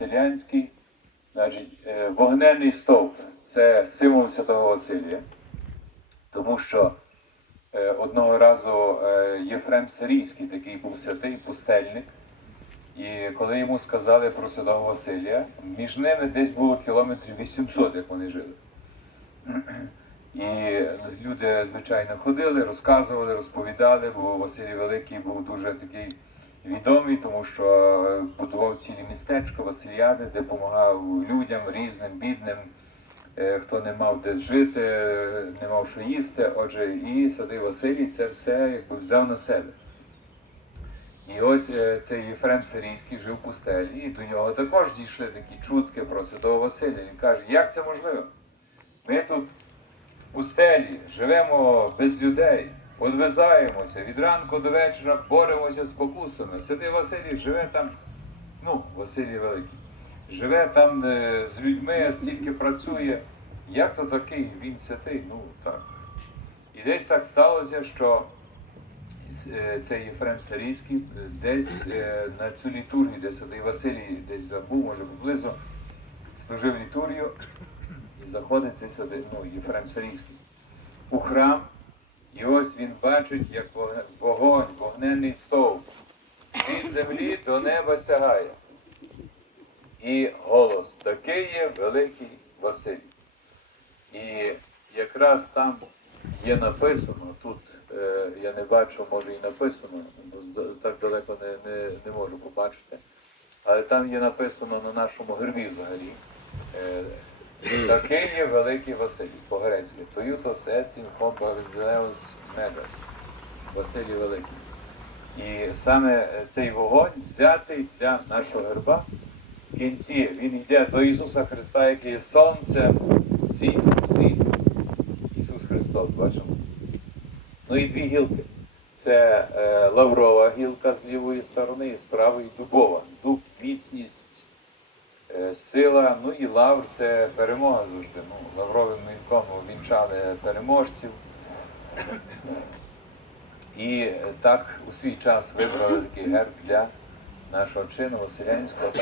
Селянський, значить, е, вогненний стовп це символ Святого Василія, тому що е, одного разу е, Єфрем Сирійський, такий був святий пустельник, і коли йому сказали про Святого Василія, між ними десь було кілометрів 800, як вони жили. І люди, звичайно, ходили, розказували, розповідали, бо Василій Великий був дуже такий відомий, тому що цілі містечка Васильяди, де допомагав людям різним, бідним, е, хто не мав де жити, не мав що їсти. Отже, і святий Василій це все якби взяв на себе. І ось е, цей Єфрем Сирійський жив в пустелі, і до нього також дійшли такі чутки про святого Василія. Він каже, як це можливо? Ми тут в пустелі живемо без людей, одвизаємося від ранку до вечора, боремося з покусами. Святий Василій живе там, ну, Василій Великий, живе там е, з людьми, стільки працює. Як то такий він святий? Ну так. І десь так сталося, що е, цей Єфрем Сирійський е, десь е, на цю літургію, де святий Василій десь забув, може поблизу, служив літургію, і заходить цей святий, ну, Єфрем Сирійський у храм, і ось він бачить, як вогонь, вогненний стовп від землі до неба сягає. І голос такий є великий Василь. І якраз там є написано, тут е, я не бачу, може і написано, бо так далеко не, не, не можу побачити. Але там є написано на нашому гербі взагалі. Е, такий є великий Василь по-грецьки. Тоютос есім хобарзеус медас. Василій Великий. І саме цей вогонь взятий для нашого герба. В кінці він йде до Ісуса Христа, який є сонцем світу, світу. Ісус Христос, бачимо. Ну і дві гілки. Це е, лаврова гілка з лівої сторони і з правої дубова. Дуб, міцність, е, сила, ну і лавр це перемога завжди. Ну, лавровим вінком вінчали переможців. І е, так у свій час вибрали такий герб для нашого чину Василянського.